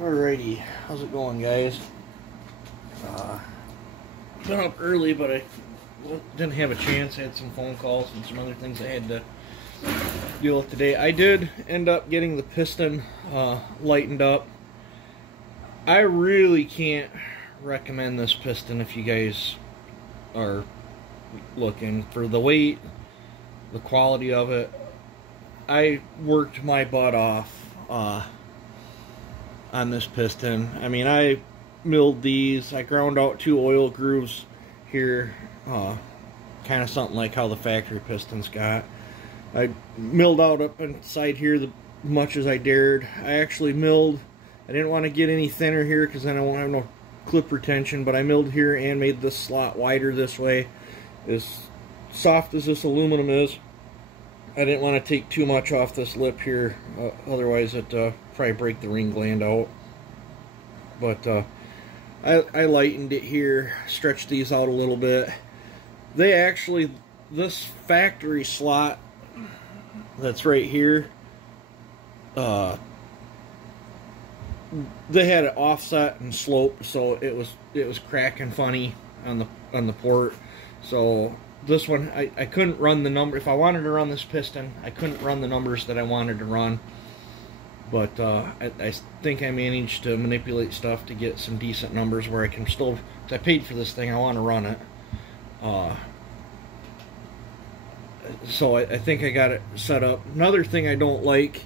Alrighty, how's it going, guys? Been up early, but I didn't have a chance. I had some phone calls and some other things I had to deal with today. I did end up getting the piston lightened up. I really can't recommend this piston if you guys are looking for the weight, the quality of it. I worked my butt off on this piston. I mean, I milled these. I ground out 2 oil grooves here, kind of something like how the factory pistons got. I milled out up inside here the much as I dared. I actually milled, I didn't want to get any thinner here because then I won't have no clip retention, but I milled here and made this slot wider this way. As soft as this aluminum is, I didn't want to take too much off this lip here, otherwise it probably break the ring gland out. But I lightened it here, stretched these out a little bit. They actually, this factory slot that's right here, they had it offset and sloped, so it was cracking funny on the port. So this one, I couldn't run the number. If I wanted to run this piston, I couldn't run the numbers that I wanted to run. But I think I managed to manipulate stuff to get some decent numbers where I can still, if I paid for this thing, I want to run it. So I think I got it set up. Another thing I don't like,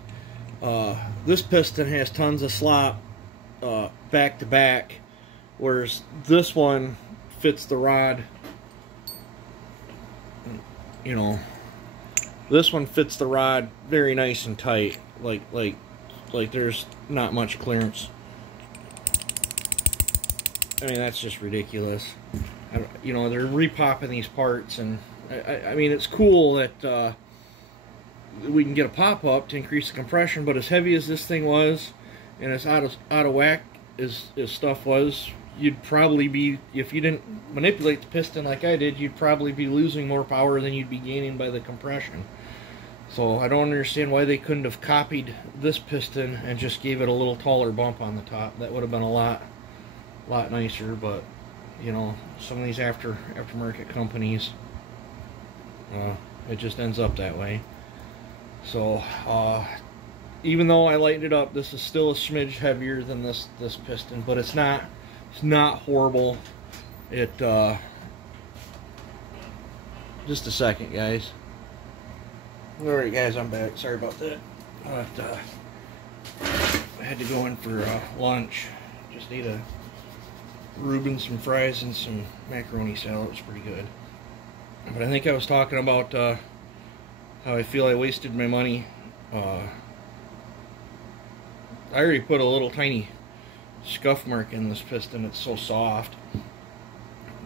this piston has tons of slop back to back, whereas this one fits the rod. You know, this one fits the rod very nice and tight, like there's not much clearance. I mean, that's just ridiculous. You know, they're repopping these parts, and I mean, it's cool that we can get a pop-up to increase the compression, but as heavy as this thing was, and as out of whack as stuff was, you'd probably be, if you didn't manipulate the piston like I did, you'd probably be losing more power than you'd be gaining by the compression. So I don't understand why they couldn't have copied this piston and just gave it a little taller bump on the top. That would have been a lot nicer, but you know, some of these aftermarket companies, it just ends up that way. So even though I lightened it up, this is still a smidge heavier than this piston, but it's not horrible. It just a second, guys. Alright, guys, I'm back. Sorry about that. But I had to go in for lunch. Just ate a Reuben, some fries, and some macaroni salad. It was pretty good. But I think I was talking about how I feel I wasted my money. I already put a little tiny scuff mark in this piston. It's so soft.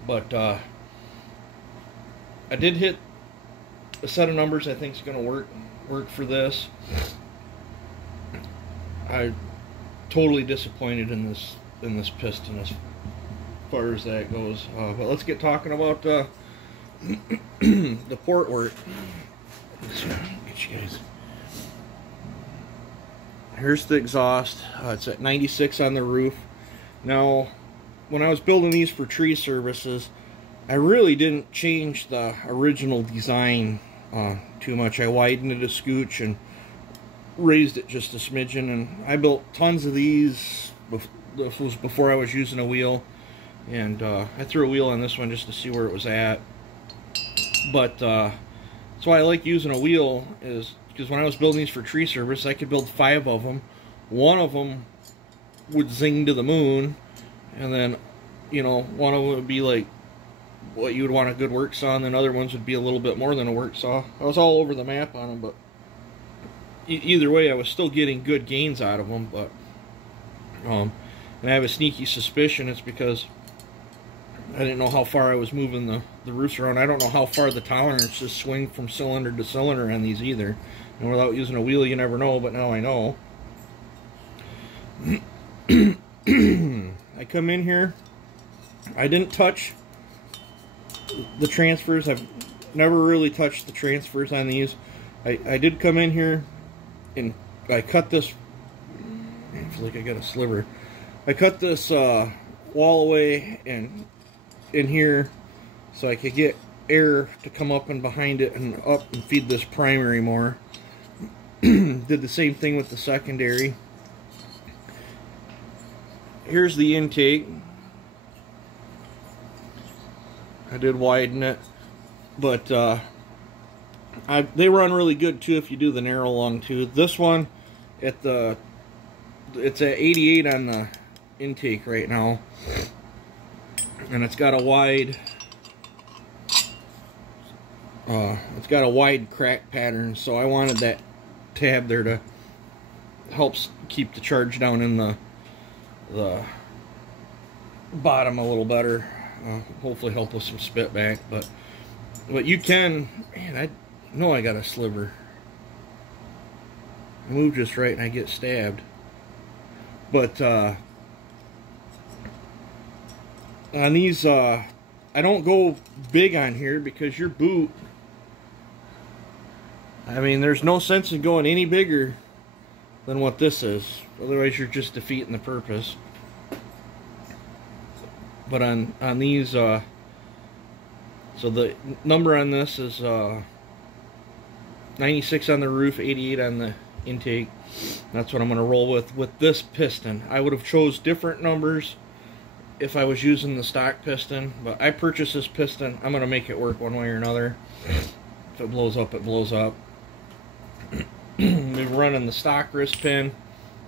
But I did hit a set of numbers I think is going to work for this. I'm totally disappointed in this piston as far as that goes. But let's get talking about the port work. Let's get you guys. Here's the exhaust. It's at 96 on the roof. Now, when I was building these for tree services, I really didn't change the original design too much. I widened it a scooch and raised it just a smidgen, and I built tons of these. This was before I was using a wheel, and I threw a wheel on this one just to see where it was at. But that's why I like using a wheel, is because when I was building these for tree service, I could build 5 of them. One of them would zing to the moon, and then, you know, one of them would be like what you would want a good work saw, and then other ones would be a little bit more than a work saw. I was all over the map on them, but either way, I was still getting good gains out of them. But and I have a sneaky suspicion it's because I didn't know how far I was moving the roofs around. I don't know how far the tolerances swing from cylinder to cylinder on these either. And without using a wheel, you never know, but now I know. I come in here, I didn't touch the transfers. I've never really touched the transfers on these. I did come in here and I cut this feel like I got a sliver. I cut this wall away and in here so I could get air to come up and behind it and up and feed this primary more. Did the same thing with the secondary. Here's the intake. I did widen it, but they run really good too if you do the narrow long too. This one it's at 88 on the intake right now, and it's got a wide crack pattern, so I wanted that tab there to help keep the charge down in the bottom a little better. Hopefully help with some spit back, but you can, man, I know I got a sliver. I move just right and I get stabbed. But on these, I don't go big on here because your boot, I mean, there's no sense in going any bigger than what this is. Otherwise, you're just defeating the purpose. But on these, so the number on this is 96 on the roof, 88 on the intake. That's what I'm going to roll with this piston. I would have chose different numbers if I was using the stock piston, but I purchased this piston. I'm going to make it work one way or another. If it blows up, it blows up. We're running the stock wrist pin,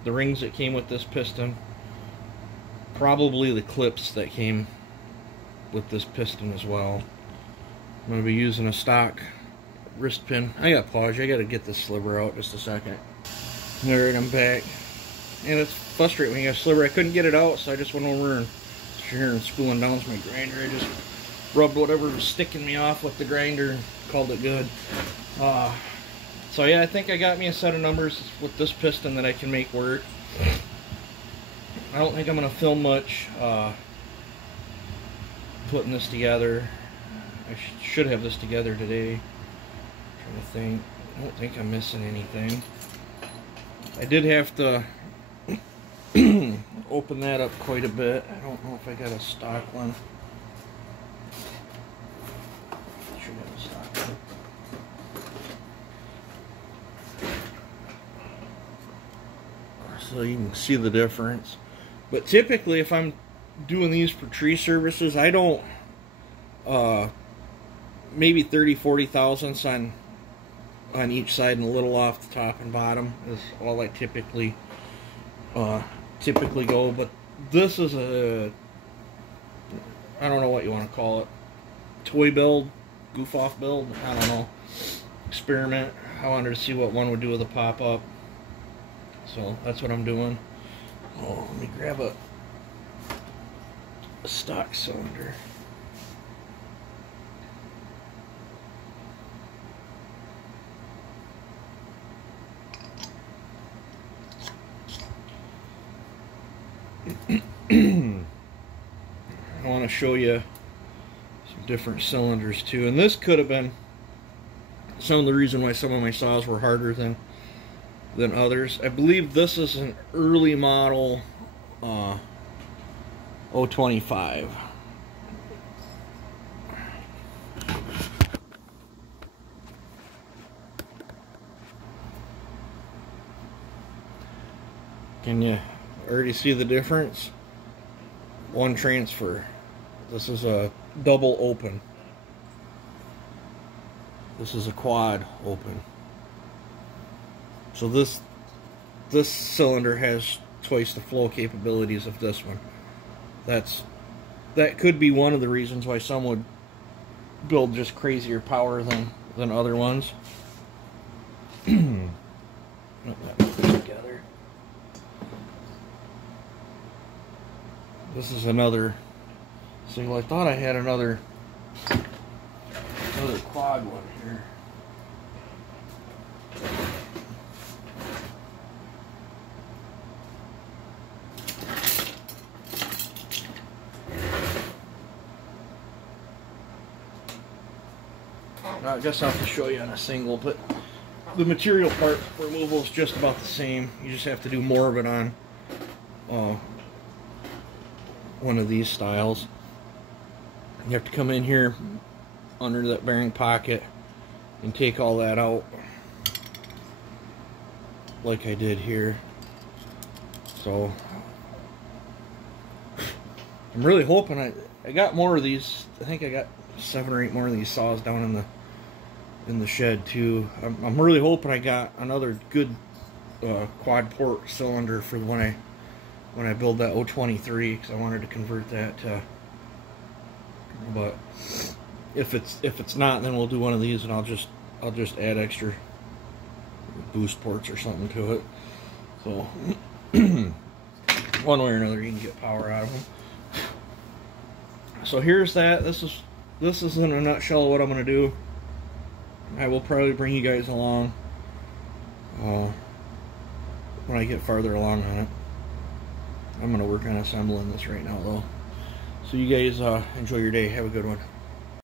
the rings that came with this piston, probably the clips that came with this piston as well. I'm going to be using a stock wrist pin. I got to pause. I got to get this sliver out just a second. Alright, I'm back. And it's frustrating when you got a sliver. I couldn't get it out, so I just went over and hearing spooling down with my grinder. I just rubbed whatever was sticking me off with the grinder and called it good. So yeah, I think I got me a set of numbers with this piston that I can make work. I don't think I'm going to film much putting this together. I should have this together today. I'm trying to think. I don't think I'm missing anything. I did have to open that up quite a bit. I don't know if I got a stock one. I should have a stock one. So you can see the difference. But typically, if I'm doing these for tree services, I don't maybe 30-40 thousandths on each side and a little off the top and bottom is all I typically go. But this is a, I don't know what you want to call it, toy build, goof off build, I don't know, experiment. I wanted to see what one would do with a pop-up, so that's what I'm doing. Oh, let me grab a stock cylinder. I want to show you some different cylinders too, and this could have been some of the reason why some of my saws were harder than others. I believe this is an early model 025. Can you already see the difference? One transfer. This is a double open. This is a quad open. So this cylinder has twice the flow capabilities of this one. That could be one of the reasons why some would build just crazier power than other ones. Put that together. This is another single. I thought I had another quad one here. I guess I'll have to show you on a single, but the material part removal is just about the same. You just have to do more of it on one of these styles. You have to come in here under that bearing pocket and take all that out like I did here. So I'm really hoping I got more of these. I think I got 7 or 8 more of these saws down in the shed too. I'm really hoping I got another good quad port cylinder for when I build that 023, because I wanted to convert that to, but if it's not, then we'll do one of these, and I'll just add extra boost ports or something to it. So one way or another you can get power out of them. So here's that. This is in a nutshell what I'm going to do. I will probably bring you guys along when I get farther along on it. I'm going to work on assembling this right now though. So you guys enjoy your day. Have a good one.